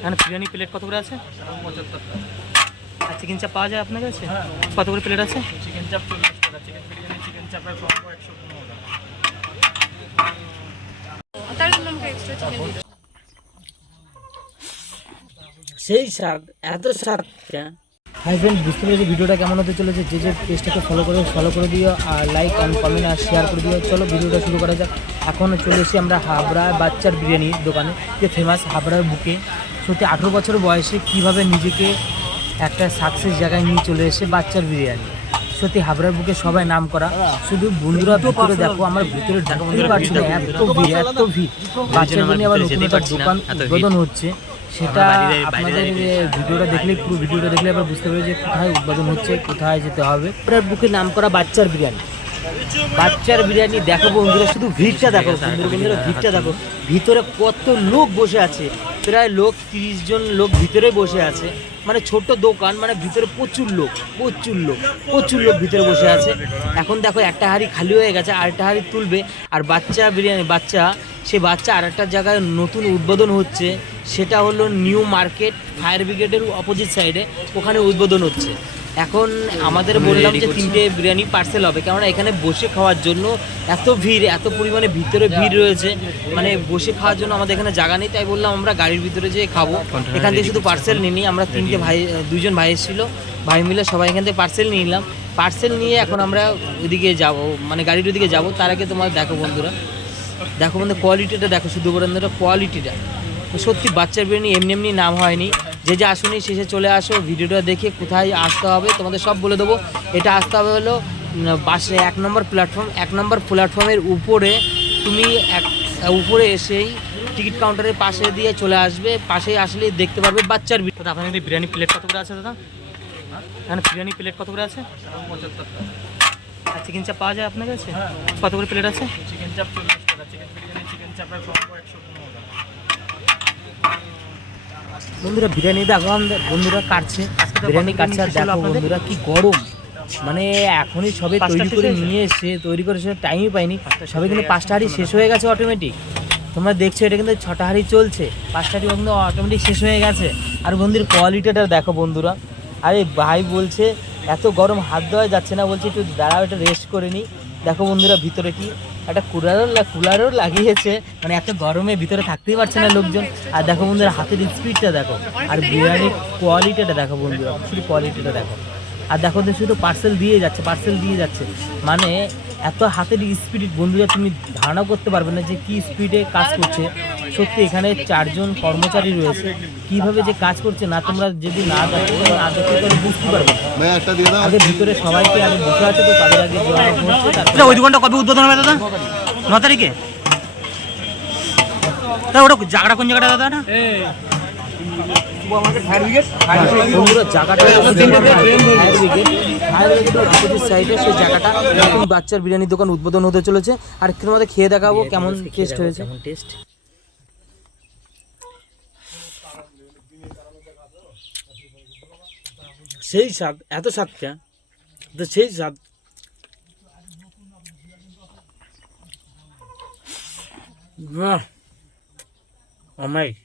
এখানে বিরিয়ানি প্লেট কত করে আছে? আর চিকেন চাপ পাওয়া যায় আপনার কাছে? কত করে প্লেট আছে? চিকেন চাপ চল্লিশ টাকা। চিকেন বিরিয়ানি চিকেন চাপের কম্বো একশো পনেরো টাকা। তার জন্য আমাকে এক্সট্রা চিকেন দিতে সেই স্বাদ এত স্বাদ হাই ফ্রেন্ড বুঝতে পেরেছি ভিডিওটা কেমন হতে চলেছে? যে যে পেজটাকে ফলো করে ফলো করে দিও আর লাইক অ্যান্ড কমেন্ট আর শেয়ার করে দিও। চলো ভিডিওটা শুরু করা যাক। এখন চলে এসেছি আমরা হাবড়া বাচ্চার বিরিয়ানি দোকানে যে ফেমাস হাবড়ার বুকে। সত্যি আঠেরো বছর বয়সে কীভাবে নিজেকে একটা সাকসেস জায়গায় নিয়ে চলে এসে বাচ্চার বিরিয়ানি? সত্যি হাবড়ার বুকে সবাই নাম করা। শুধু বন্ধুরা ভিতরে দেখো আমার ভিতরে ঢাকতে পারছি না। এত ভিড় এত ভিড়। বাচ্চার বিরিয়ানি আবার নতুন একটা দোকান উদ্বোধন হচ্ছে। সেটা আপনাদের ভিডিওটা দেখলে পুরো ভিডিওটা দেখলে আবার বুঝতে পারবে যে কোথায় উৎপাদন হচ্ছে কোথায় যেতে হবে। আপনার বুকে নাম করা বাচ্চার বিরিয়ানি। বাচ্চার বিরিয়ানি দেখো বন্ধুরা শুধু ভিড়টা দেখো বন্ধুরা বন্ধুরা ভিড়টা দেখো। ভিতরে কত লোক বসে আছে প্রায় লোক তিরিশ জন লোক ভিতরে বসে আছে। মানে ছোট দোকান মানে ভিতরে প্রচুর লোক প্রচুর লোক প্রচুর লোক ভিতরে বসে আছে। এখন দেখো একটা হাঁড়ি খালি হয়ে গেছে আর একটা হাঁড়ি তুলবে আর বাচ্চা বিরিয়ানি বাচ্চা সে বাচ্চা আর একটা জায়গায় নতুন উদ্বোধন হচ্ছে। সেটা হলো নিউ মার্কেট ফায়ার ব্রিগেডের অপোজিট সাইডে ওখানে উদ্বোধন হচ্ছে। এখন আমাদের বললাম যে তিনটে বিরিয়ানি পার্সেল হবে কেননা এখানে বসে খাওয়ার জন্য এত ভিড় এত পরিমাণে ভিতরে ভিড় রয়েছে। মানে বসে খাওয়ার জন্য আমাদের এখানে জায়গা নেই তাই বললাম আমরা গাড়ির ভিতরে যেয়ে খাব। এখান থেকে শুধু পার্সেল নিই আমরা তিনটে ভাই দুজন ভাই এসেছিল। ভাই মিলে সবাই এখান থেকে পার্সেল নিয়ে নিলাম। পার্সেল নিয়ে এখন আমরা ওইদিকে যাব মানে গাড়ির ওইদিকে যাব। তার আগে তোমার দেখো বন্ধুরা। দেখো বন্ধু কোয়ালিটিটা দেখো শুধু বন্ধুরা কোয়ালিটিটা সত্যি বাচ্চার বিরিয়ানি এমনি এমনি নাম হয়নি। যে যে আসুনি শেষে চলে আসো ভিডিওটা দেখে কোথায় আসতে হবে তোমাদের সব বলে দেবো। এটা আসতে হবে হলো বাসে এক নম্বর প্ল্যাটফর্ম এক নম্বর প্ল্যাটফর্মের উপরে তুমি এক উপরে এসেই টিকিট কাউন্টারের পাশে দিয়ে চলে আসবে পাশেই আসলেই দেখতে পারবে বাচ্চার বি- দাদা আপনার এখানে বিরিয়ানি প্লেট কত করে আছে দাদা? এখানে বিরিয়ানি প্লেট কত করে আছে? আর চিকেন চাপ পাওয়া যায় আপনার কাছে? কত করে প্লেট আছে? চিকেন চাপ চল্লিশ টাকা চিকেন বিরিয়ানি চিকেন চাপের কম্বো একশো পনেরো টাকা বন্ধুরা বিরিয়ানি দেখো আমাদের বন্ধুরা কাটছে। বিরিয়ানি কাটছে আর দেখো বন্ধুরা কি গরম। মানে এখনই সবে তৈরি করে নিয়ে এসে তৈরি করে সে টাইমই পাইনি। সবে কিন্তু পাঁচটা হাড়ি শেষ হয়ে গেছে অটোমেটিক তোমরা দেখছ এটা কিন্তু ছটা হাড়ি চলছে। পাঁচটা হাড়ি কিন্তু অটোমেটিক শেষ হয়ে গেছে। আর বন্ধুর কোয়ালিটিটা দেখো বন্ধুরা। আরে ভাই বলছে এত গরম হাত দেওয়া যাচ্ছে না। বলছে একটু দাঁড়াও একটু রেস্ট করে নিই দেখো বন্ধুরা ভিতরে কি একটা কুলারও কুলারও লাগিয়েছে। মানে এত গরমে ভিতরে থাকতেই পারছে না লোকজন। আর দেখো বন্ধুরা, হাতের স্পিডটা দেখো। আর বিরিয়ানির কোয়ালিটিটা দেখো বন্ধুরা শুধু কোয়ালিটিটা দেখো। আর দেখো শুধু পার্সেল দিয়ে যাচ্ছে পার্সেল দিয়ে যাচ্ছে। মানে এত হাতের স্পিড বন্ধুরা তুমি ধারণা করতে পারবে না যে কি স্পিডে কাজ করছে। সত্যি এখানে চারজন কর্মচারী রয়েছে। কীভাবে যে কাজ করছে না তোমরা যদি না দেখো না দেখো তাহলে বুঝতে পারবে না। একটা দিয়ে দাও। আগে ভিতরে সবাইকে আগে বসে আছে তো তাদের আগে জোড়া দাদা ওই দোকানটা কবে উদ্বোধন হবে দাদা? ন তারিখে? দাদা ওটা জায়গাটা কোন জায়গাটা দাদা না বাচ্চার বিরিয়ানি দোকান উদ্বোধন হতে চলেছে। আর একটু তোমাদের খেয়ে দেখাবো কেমন টেস্ট হয়েছে। টেস্ট সেই স্বাদ এত স্বাদটা তো সেই স্বাদ। বাহ। অমাইক